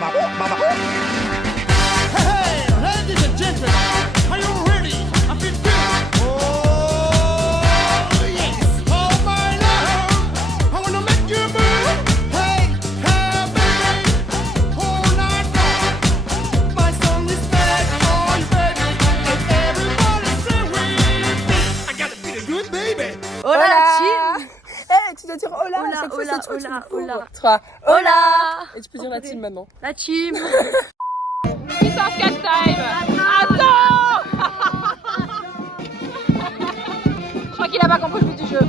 Hey, ladies and gentlemen, are you ready? I feel good. Oh, yes. Oh, my love, I wanna make you move. Hey, hey, baby, all night long. My song is made for you, baby. And everybody say with me. I gotta feel good, baby. Hola team. Eh, tu dois dire hola, Hola, à chaque fois, hola, c'est toi, tu hola, me couvres. hola. 3, Hola. Et tu peux dire la team maintenant. La team. Puissance 4 time. Attends. Je crois qu'il a pas compris le but du jeu.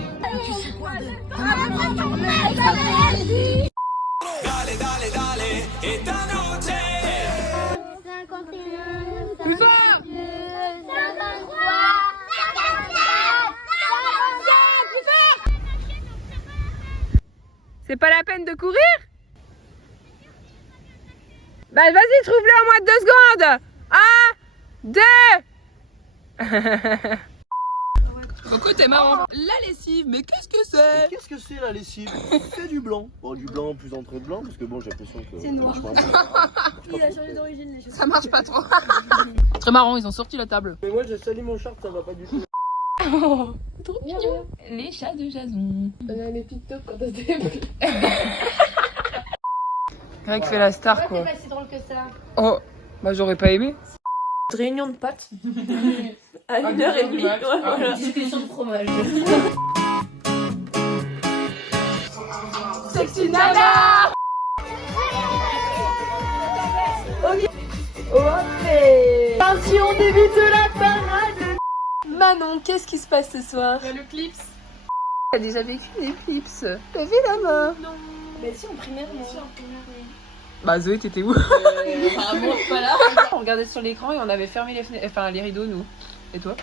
C'est pas la peine de courir? Bah vas-y, trouve-le en moins de 2 secondes. 1, 2. Coco, t'es marrant. La lessive, mais qu'est-ce que c'est? Qu'est-ce que c'est la lessive? C'est du blanc. Bon, du blanc plus entrée de blanc, parce que bon, j'ai l'impression que. C'est noir. Il a changé d'origine les choses. Ça marche pas trop. Très marrant, ils ont sorti la table. Mais moi, j'ai sali mon short, ça va pas du tout. Oh, trop mignon. Les chats de Jason. On a les pictos quand on était plus. Greg fait la star quoi. C'est pas si drôle que ça. Oh, bah j'aurais pas aimé. Réunion de potes. À 1h30. Voilà. Discussion de fromage. Sexy Nana. Attention, débute la parade. Manon, qu'est-ce qui se passe ce soir? Il y a le clips. T'as déjà vécu les clips? Levez la main. Non. Mais si en primaire, non. Bah Zoé, t'étais où? Apparemment, pas là. On regardait sur l'écran et on avait fermé les fenêtres, enfin les rideaux nous. Et toi?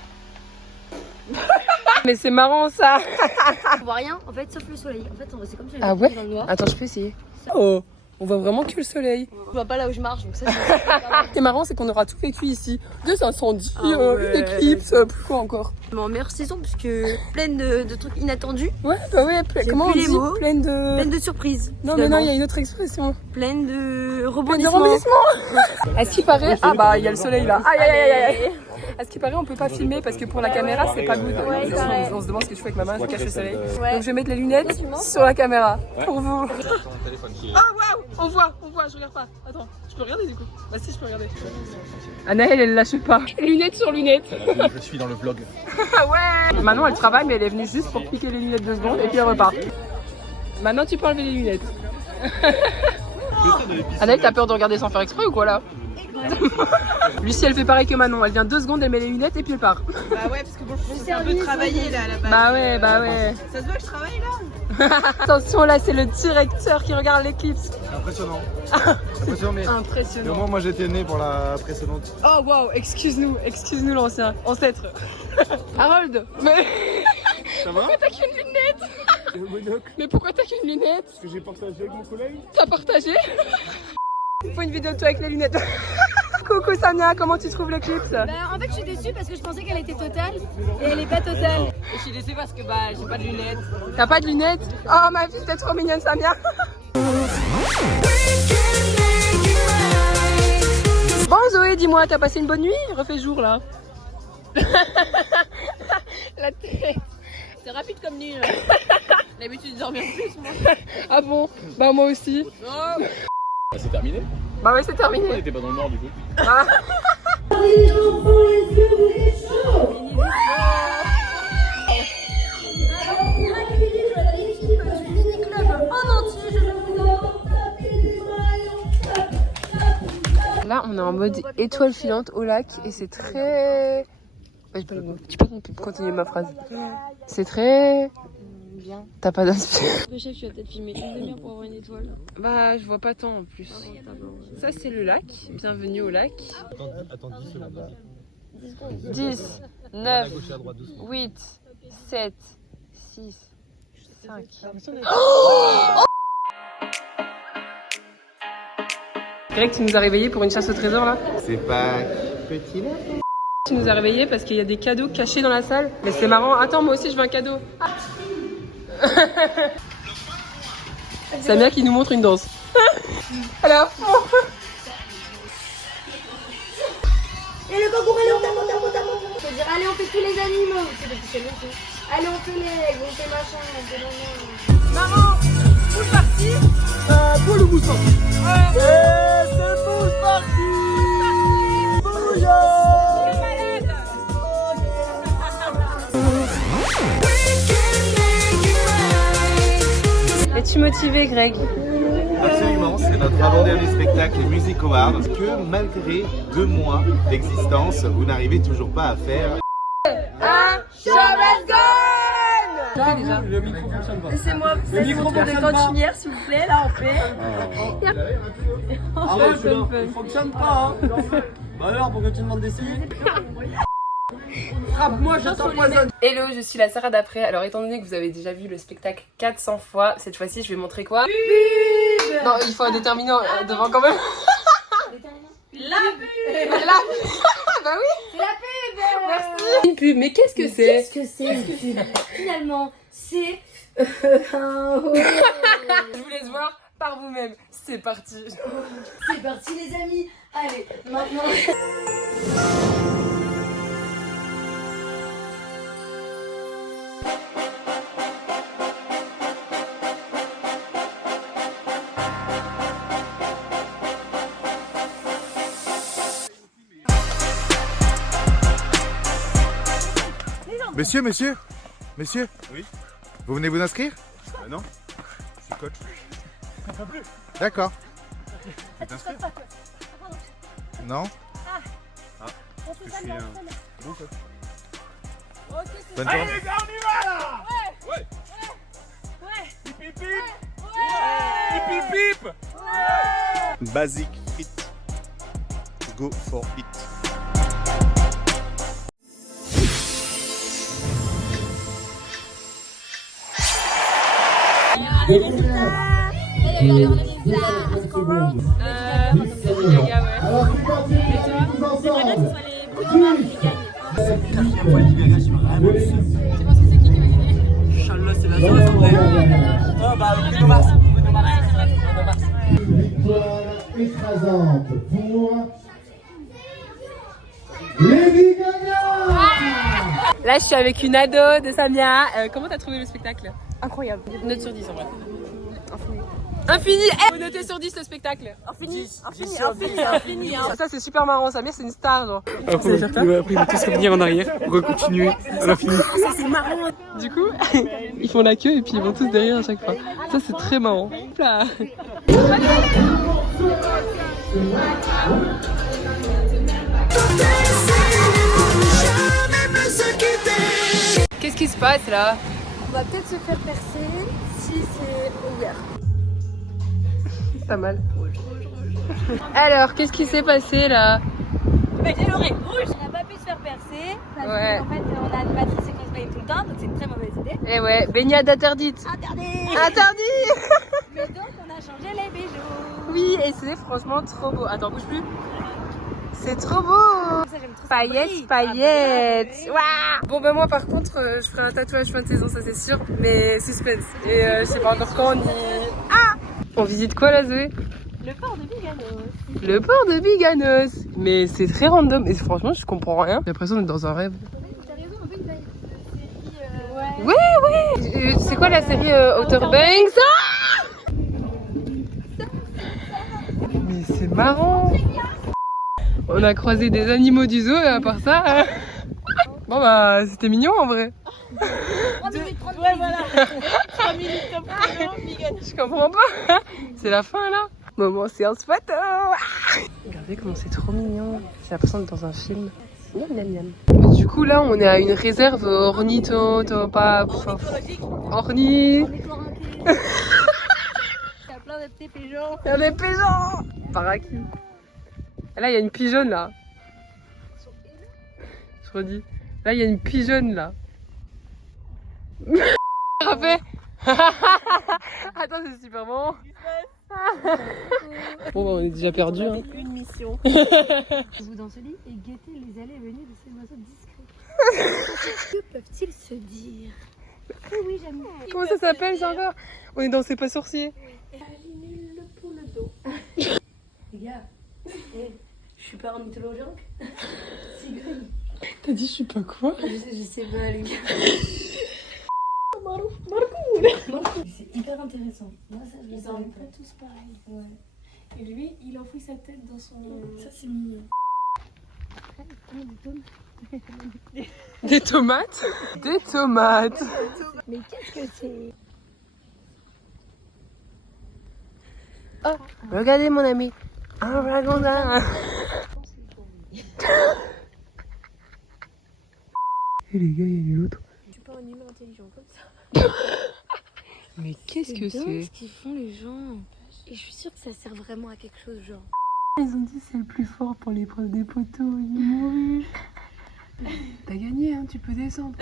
Mais c'est marrant ça. On voit rien en fait sauf le soleil. En fait c'est comme si Ah ouais? dans le noir. Attends, je peux essayer. Oh, on voit vraiment que le soleil. Je vois pas là où je marche donc ça Ce qui est marrant, c'est qu'on aura tout vécu ici. Des incendies, Ah ouais. une éclipse, plus quoi encore. Bon, meilleure saison parce que pleine de trucs inattendus, Ouais, bah ouais, J'ai comment on plus les dit? mots. Pleine de... pleine de surprises. Non mais non, finalement. il y a une autre expression. Pleine de Pleine de rebondissements. rebondissements. À ce qui paraît, ah bah il y a le soleil là. Aïe aïe aïe aïe aïe. À ce qui paraît, on peut pas filmer parce que pour la caméra, c'est pas good. Ouais, pareil. On se demande ce que je fais avec ma main, je cache le soleil. Ouais. Donc je vais mettre les lunettes sur la caméra pour vous. Oh waouh, on voit, je regarde pas. Attends, je peux regarder du coup? Bah si, je peux regarder. Anaëlle, elle lâche pas. Lunettes sur lunettes. Je suis dans le vlog. Ah ouais. Manon, elle travaille, mais elle est venue juste pour piquer les lunettes 2 secondes et puis elle repart. Maintenant, tu peux enlever les lunettes. Anaëlle, t'as peur de regarder sans faire exprès ou quoi là? Lucie, elle fait pareil que Manon. Elle vient 2 secondes, elle met les lunettes et puis elle part. Bah ouais, parce que bon, je suis un peu travaillé là à la base. Bah ouais, bah ouais. Ça se voit que je travaille là? Attention, là, c'est le directeur qui regarde l'éclipse. Impressionnant. Impressionnant, mais. Impressionnant. Au moins, moi j'étais né pour la précédente. Oh waouh, excuse-nous l'ancien ancêtre. Harold, mais Ça va? t'as qu'une lunette? C'est le monocle Mais pourquoi t'as qu'une lunette? que j'ai partagé avec mon collègue. T'as partagé? Faut une vidéo de toi avec les lunettes. Coucou Samia, comment tu trouves l'éclipse? Bah, en fait je suis déçue parce que je pensais qu'elle était totale et elle est pas totale. Et je suis déçue parce que bah j'ai pas de lunettes. T'as pas de lunettes? Oh ma fille, t'es trop mignonne Samia. Bon Zoé, dis-moi, t'as passé une bonne nuit? Refais jour là. La tête. C'est rapide comme nuit. D'habitude de dormir plus moi. Ah bon? Bah moi aussi. C'est terminé? Bah ouais, c'est terminé. On était pas dans le nord du coup. Ah. Là, on est en mode étoile filante au lac et c'est très... Ouais, j'ai pas le mot. Tu peux continuer ma phrase. C'est très... Bien. T'as pas d'inspiration. Le chef, tu vas peut-être filmer une demi-heure pour avoir une étoile. Bah, je vois pas tant en plus. Ça, c'est le lac. Bienvenue au lac. Attends 10 secondes là. 10, 9, 8, 7, 6, 5. Greg, tu nous as réveillés pour une chasse au trésor là? C'est pas petit là? Tu nous as réveillés parce qu'il y a des cadeaux cachés dans la salle. Mais c'est marrant. Attends, moi aussi je veux un cadeau. Samia qui nous montre une danse. Elle est à fond. Et le kangourou, allez, on tape, on tape, on tape, on tape. Faut dire, allez, on fait tous les animaux. C'est des petits aussi. Allez, on fait l'aigle, on fait machin, on fait machin. Maman, boule partie. Pour le mousson. Et c'est tous parti. Bouillon. Es-tu motivé, Greg? Absolument, c'est notre avant-dernier spectacle Music Awards que malgré 2 mois d'existence, vous n'arrivez toujours pas à faire. Un Show Gun! Le micro fonctionne pas. Laissez-moi le micro de cantinière, s'il vous plaît, là, on fait. Ah ouais, celui-là, il fonctionne pas, hein. Bah alors, pourquoi tu demandes des signes? Frappe-moi, je t'empoisonne. Hello, je suis la Sarah d'après. Alors, étant donné que vous avez déjà vu le spectacle 400 fois, cette fois-ci, je vais montrer quoi? Pub! Non, il faut un déterminant devant quand même. La pub! Bah oui! C'est la pub. Merci! Une pub, mais qu'est-ce que c'est? Qu'est-ce que c'est une pub? Finalement, c'est un... Je vous laisse voir par vous-même. C'est parti! C'est parti les amis. Allez, maintenant... Messieurs, messieurs, messieurs. Oui. Vous venez vous inscrire? Non, je suis coach. D'accord. Non? Je suis un bon coach. Bonne journée. Les gars, on y va là. Ouais. Hip hip hip. Hip hip hip. Basic fit. Go for it. Inch'Allah, c'est la soirée en vrai. Oh bah, Bruno Mars. Victoire écrasante pour Lady Gaga. Là, je suis avec une ado de Samia. Comment t'as trouvé le spectacle? Incroyable. Note sur 10 en vrai. Infini. Eh, faut noter sur 10 le spectacle. Infini. Ça, c'est super marrant. Samia, c'est une star, genre. Après, ils vont tous revenir en arrière pour continuer à l'infini. Ça, c'est marrant. Du coup, ils font la queue et puis ils vont tous derrière à chaque fois. Ça, c'est très marrant. Hop là. Qu'est-ce qui se passe là? On va peut-être se faire percer si c'est ouvert. Pas mal. Alors, qu'est-ce qui s'est passé là? Mais j'ai l'oreille rouge. On n'a pas pu se faire percer parce Ouais. qu'en fait, on a une matrice et qu'on se baigne tout le temps, donc c'est une très mauvaise idée. Eh ouais, baignade interdite. Interdit. Interdit. Mais donc, on a changé les bijoux. Oui, et c'est franchement trop beau. Attends, bouge plus. C'est trop beau. Ça, j'aime trop ça. Paillettes, paillettes. Waouh. Bon bah moi par contre, je ferai un tatouage fin de saison, ça c'est sûr. Mais suspense. Et je sais pas encore quand ni. Ah. On visite quoi là, Zoé? Le port de Biganos. Le port de Biganos. Mais c'est très random. Et franchement, je comprends rien. J'ai l'impression d'être dans un rêve. T'as raison, on veut une série. Ouais. C'est quoi la série Outer Banks? Ah. Mais c'est marrant. On a croisé des animaux du zoo et à part ça... Bon bah c'était mignon en vrai. 3 minutes, 30 minutes. Ouais, voilà. 3 minutes comme ça, Biganos. Je comprends pas. C'est la fin là. Moment séance photo. Regardez comment c'est trop mignon. J'ai l'impression d'être dans un film. Miam miam miam. Du coup là on est à une réserve pas orni. Il y a plein de petits pigeons. Il y a des pigeons. Paraki. Là il y a une pigeonne là. Je redis. Là il y a une pigeonne là. Refait. Attends, c'est super bon. Bon bah on est déjà perdu. Hein. Une mission. Vous dans ce lit et guettez les allées et venues de ces oiseaux discrets. Que peuvent-ils se dire? Oui, j'aime. Comment ça s'appelle ça encore? On est dans C'est pas sourcier. Nul pour le dos. Les gars, je suis pas ornithologue. T'as dit je sais pas quoi? Je sais pas, les gars. C'est hyper intéressant. Moi, ça, je le savais pas. tous pareil. Ouais. Et lui, il enfouit sa tête dans son. Ça, c'est mignon. Des tomates? Des tomates. Mais qu'est-ce que c'est? Regardez mon ami. Un ragondin. Et les gars, il y a l'autre. Je suis pas un humain intelligent comme ça. Mais qu'est-ce que c'est? Ce qu'ils font les gens. Et je suis sûre que ça sert vraiment à quelque chose, genre. Ils ont dit c'est le plus fort pour l'épreuve des poteaux. Il est mouru. T'as gagné, hein, tu peux descendre.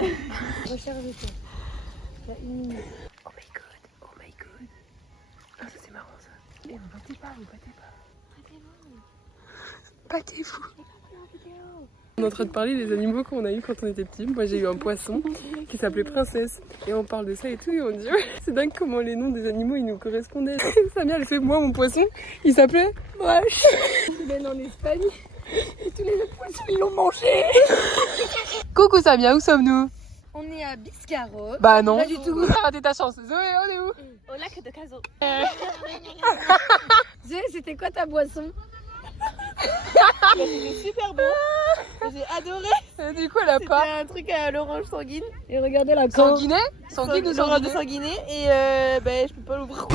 Recharge-toi. Il y a 1 minute. Oh my god, oh my god. Ah, ça c'est marrant ça. Eh, vous battez pas, vous battez pas. Battez-vous. On est en train de parler des animaux qu'on a eu quand on était petits. Moi j'ai eu un poisson qui s'appelait Princesse. Et on parle de ça et tout et on dit ouais, c'est dingue comment les noms des animaux ils nous correspondaient. Samia elle fait moi mon poisson, il s'appelait Moche. Il est en Espagne. Et tous les autres poissons, ils l'ont mangé. Coucou Samia, où sommes-nous? On est à Biscarrosse. Bah non. Pas du tout. T'as raté ta chance. Zoé, on est où? Au lac de Cazo. Zoé, c'était quoi ta boisson? C'était super bon. J'ai adoré. Et du coup elle a pas. C'était un truc à l'orange sanguine. Et regardez la Sanguinet? Sanguine ou L'orange de sanguinet? sanguiné. Et je peux pas l'ouvrir.